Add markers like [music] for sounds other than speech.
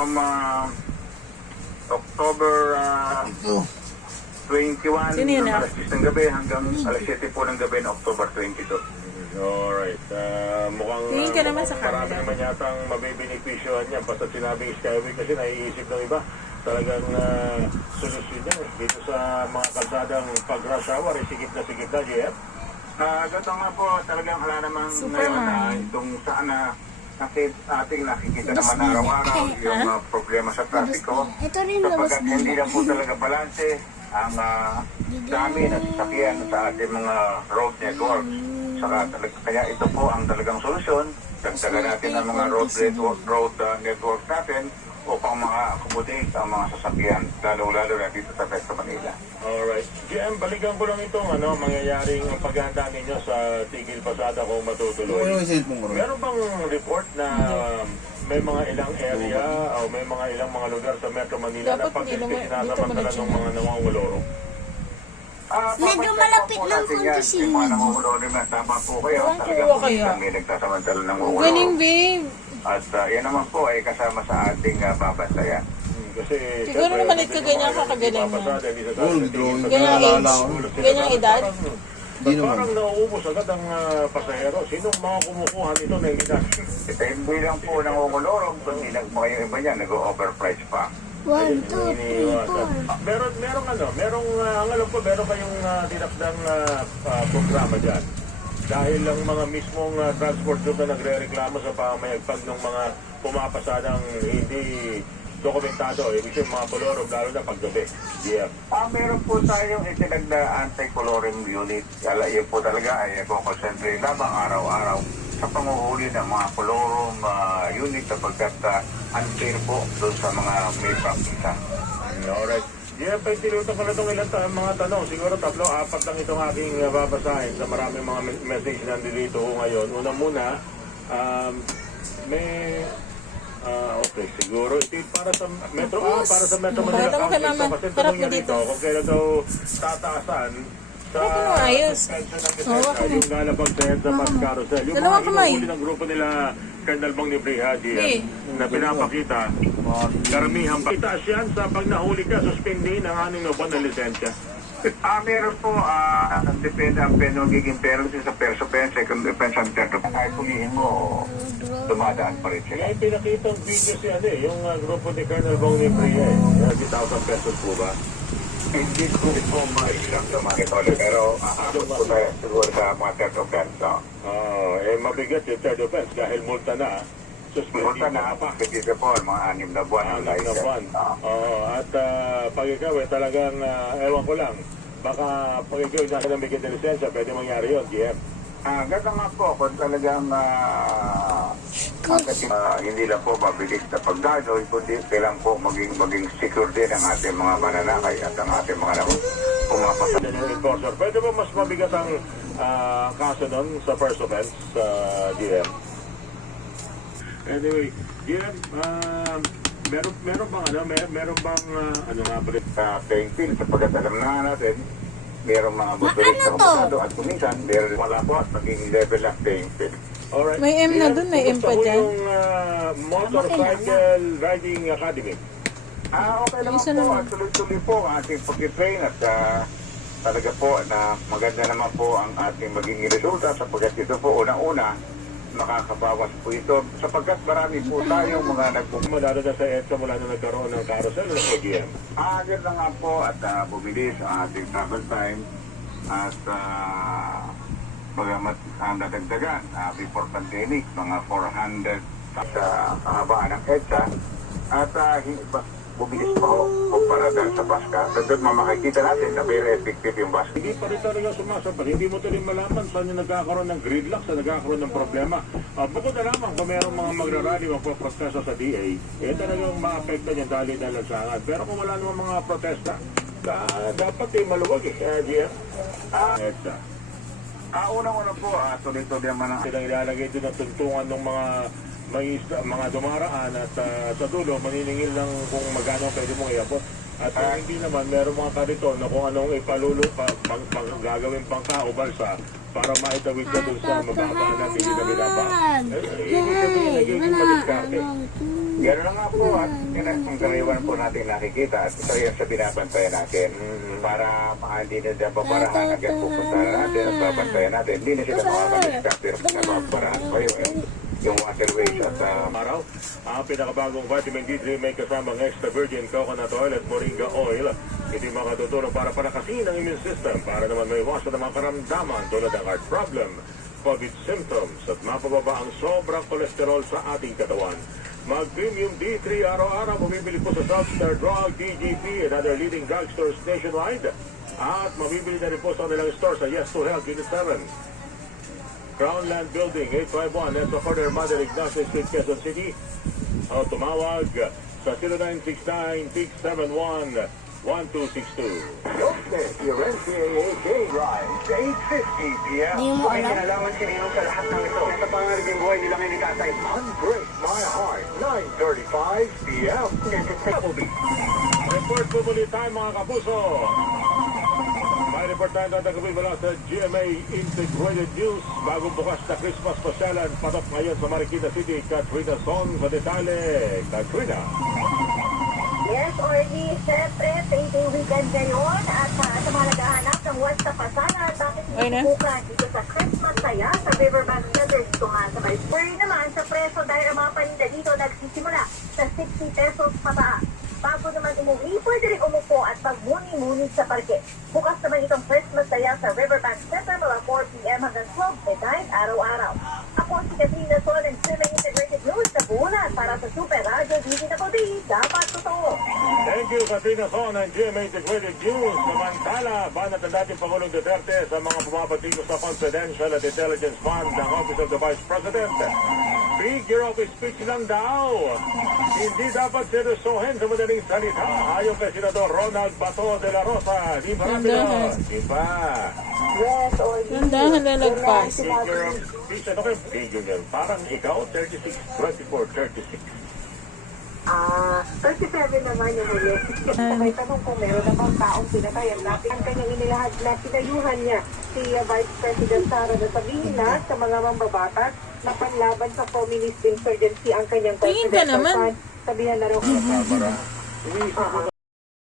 from uh, October uh, Ito. 21 Sino yun, ng ah? alas 10 ng gabi hanggang alas 7 po ng gabi ng October 22. Alright. Uh, mukhang Tingin ka naman sa marami camera. naman yata ang mabibenepisyohan niyan. Basta sinabing Skyway kasi naiisip ng iba. Talagang uh, solusyon niya. Dito sa mga kalsadang pag-rush hour, eh, sigit na sigit na, GF. Ah, ganito nga po, talagang wala namang Superman. ngayon na itong saan na nakit, ating nakikita naman araw-araw yung ah, problema sa trapiko. Ito rin labas Sapagkat hindi na po [laughs] talaga balanse ang uh, dami ng sasakyan sa ating mga road network. Saka talaga, kaya ito po ang talagang solusyon. Dagdagan natin ang mga road network, road ah, network natin upang maka-accommodate ang mga sasakyan, lalo-lalo na dito sa Metro Manila. Alright. GM, balikan ko lang itong ano, mangyayaring paghahanda ninyo sa Tigil Pasada kung Ano matutuloy. yung cellphone ko rin? Meron bang report na um, may mga ilang area o may mga ilang mga lugar sa Metro Manila na Dapat pag hindi naman- sinasamantala ng mga nangunguloro? Ah, Medyo malapit po lang po yan. kasi Yung mga yun. nangungulo naman, tama po kayo. Ko, Talagang kaya. kami nagsasamantala ng ulo. Galing, babe. At ah, yan naman po ay kasama sa ating uh, babantayan. Hmm, Kasi Siguro naman ito mo ganyan kakagaling Gold, taas, drawing. Ganyang age? Ganyang edad? Parang, Hindi naman. parang nauubos agad ang ah, pasahero. Sinong mga kumukuha nito na na? Ito hindi lang po nangungulorong, kundi lang po yung iba niya, nag-overprice pa. One, two, three, four. Ah, Meron, merong ano, merong, ah, ang alam ko, meron kayong uh, dinakdang ah, programa dyan. Dahil lang mga mismong ah, transport na nagre-reklamo sa pamamayagpag ng mga pumapasadang hindi dokumentado. Ibig sabihin mga koloro, lalo na paggabi. Yeah. Ah, meron po tayong itinag na anti-coloring unit. Kala, yun po talaga ay concentrate lamang araw-araw sa panguhuli ng mga colorum ah, unit sapagkat uh, unfair po doon sa mga may practice. Alright. Yeah, pa tinutok ko na itong ilang ta- mga tanong. Siguro tatlo, apat lang itong aking uh, babasahin sa maraming mga me- message na nandito ko ngayon. Una muna, um, may... ah okay, siguro. Ito yung para sa Metro, ah, para sa Metro Manila Pakita mo kay Council. Mama. Kasi Harap tanong mo niya dito. dito, kung kailan daw tataasan sa Harap mo, ayos. suspension ng lisensya, mo. yung lalabag sa EDSA Bus Carousel. Yung Dalawang mga kamay. hinuhuli ng grupo nila, Colonel Bang Nibriha, Eh. na pinapakita, karamihan pa. Itaas yan sa pag nahuli ka, suspendin ang aning na buwan ng lisensya. [laughs] Ah, meron po, ah, depende ang pen magiging penalty sa first offense, second offense, and third offense. Kahit hulihin mo, dumadaan pa rin sila. Kaya pinakita ang video si ano eh, yung uh, grupo ni Colonel Bang Nibriha eh. 30,000 pesos po ba? Hindi ko po mailang naman ito, pero aabot po tayo siguro sa mga third offense. No? Ah, eh mabigat yung third offense dahil multa na. Suspendin Punta na pa, kasi po, mga anim na buwan ang Anim na buwan. license. Ah. Oo, at uh, pag ikaw eh, talagang, ah, ewan ko lang, baka pag ikaw nasa ng bigyan ng lisensya, pwede mangyari yun, GM. Ah, ganda nga po, kung talagang ah, hanggat, ah, hindi lang po mabilis na pagdaloy, kundi kailangan po maging, maging secure din ang ating mga mananakay at ang ating mga naman pumapasok. Yan yung enforcer. Pwede ba mas mabigat ang ah, kaso nun sa first offense sa GM? Anyway, GM, ah, meron, meron bang ano, mer, meron bang ah, ano nga ba rin? Sa playing field, sapagkat alam na natin, mayroong mga motorist ano kabutado at kuminsan, meron wala po at maging level ng playing field. Alright. May M na dun, may M pa dyan. yung ah, Motorcycle Riding Academy. Ah, okay Isa po. naman. Tuloy-tuloy po ang ating pag-train at ah, talaga po na maganda naman po ang ating maging resulta sapagkat ito po unang-una makakabawas po ito. Sapagkat marami po tayong mga nagpum... Lalo na sa EDSA mula na nagkaroon ng carousel ng GM. Agad na nga po. At uh, bumilis ang ating travel time. At uh, bagamat ang nadagdagan ah, before pandemic, mga 400 sa kahabaan ng EDSA. At uh, bumilis pa ho kumpara dahil sa Paska. So doon mamakikita natin na very effective yung bus. Hindi pa rin talaga sumasapal. Hindi mo tuloy malaman saan yung nagkakaroon ng gridlock, saan nagkakaroon ng problema. Uh, bukod na lamang kung mayroong mga magrarally o protesta sa DA, eh talagang maapekta niya dali na lansangan. Pero kung wala namang mga protesta, da- dapat eh maluwag eh, uh, GM. Ah, EDSA. Ah, unang-una po, ah, tuloy-tuloy naman ang Silang ilalagay doon ang tuntungan ng mga may isla- mga dumaraan at ah, sa dulo maniningil ng kung magkano pwede mong iabot. At kung hindi naman, meron mga kariton na kung anong ipalulo pa, pang, pang, gagawin pang ka o balsa para maitawid ka doon sa mababa na hindi na binaba. Eh, ibig sabihin, nagiging madiskarte. Gano'n na nga po at yun ang karaniwan po natin nakikita at ito yung sa binabantayan natin para mga hindi na dyan babarahan agad pupunta na natin at babantayan natin. Hindi na sila makakaliskap pero nababarahan pa yung, yung waterways at uh, Araw, ang pinakabagong vitamin D3 may kasamang extra virgin coconut oil at moringa oil. Ito yung makatutulong para palakasin ang immune system para naman may iwasan ng mga karamdaman tulad ng heart problem, COVID symptoms at mapababa ang sobrang kolesterol sa ating katawan. Mag-premium D3 araw-araw bumibili po sa Southstar Drug, DGP and other leading drugstores nationwide. At mabibili na rin po sa kanilang store sa Yes to Health Unit 7. Crownland Building, 851, Nesa Corner, Mother Ignacio Street, Quezon City. O tumawag sa 0969-671-1262. Joseph, your NCAA Day Ride, 8.50 p.m. Hindi mo May alam? kinalaman sa lahat ng ito. Sa pangariging buhay nila ngayon ni Tatay, Unbreak My Heart, 9.35 p.m. Double B. Report po muli tayo mga kapuso. Report tayo tatagawin mula sa GMA Integrated News. Bagong bukas na Christmas pasyalan. Patok ngayon sa Marikina City. Katrina Son sa detalye. Katrina. Yes, Orly, syempre, payday weekend ngayon at uh, sa mga naghahanap ng West sa Pasana, bakit Ayun na. hindi bukan dito sa Christmas saya sa Riverbank Center tumasabay. Worry naman sa preso dahil ang mga paninda dito nagsisimula sa 60 pesos pataas. Bago naman umuwi, pwede rin umupo at magmuni-muni sa parke. Bukas naman itong Christmas saya sa Riverbank Center mula 4pm hanggang 12 midnight araw-araw. Ako si Katrina Son and Swimming Integrated News sa buunan para sa Super Radio Dito na Kodi, dapat totoo. Thank you, Katrina Son and GMA Integrated News. Samantala, banat ang dating Pangulong Duterte sa mga pumapatiko sa Confidential at Intelligence Fund ng Office of the Vice President. Figure of speech lang daw. Hindi dapat seryosohin sa madaling salita. Ayon kay Senador Ronald Bato de la Rosa. Di ba. Di ba? Yes, Orly. Tandahan na lagpas. Figure of speech. Ano kayo figure yan? Parang ikaw, 36, 24, 36. Ah, 37 naman yung huli. [laughs] May tanong kung meron na bang taong pinatayan natin ang kanyang inilahad na pinayuhan niya si uh, Vice President Sara na sabihin na sa mga mambabatas na panlaban sa communist insurgency ang kanyang Tingin ka presidential naman. fund. Sabihan na raw Barbara. Iniisip mo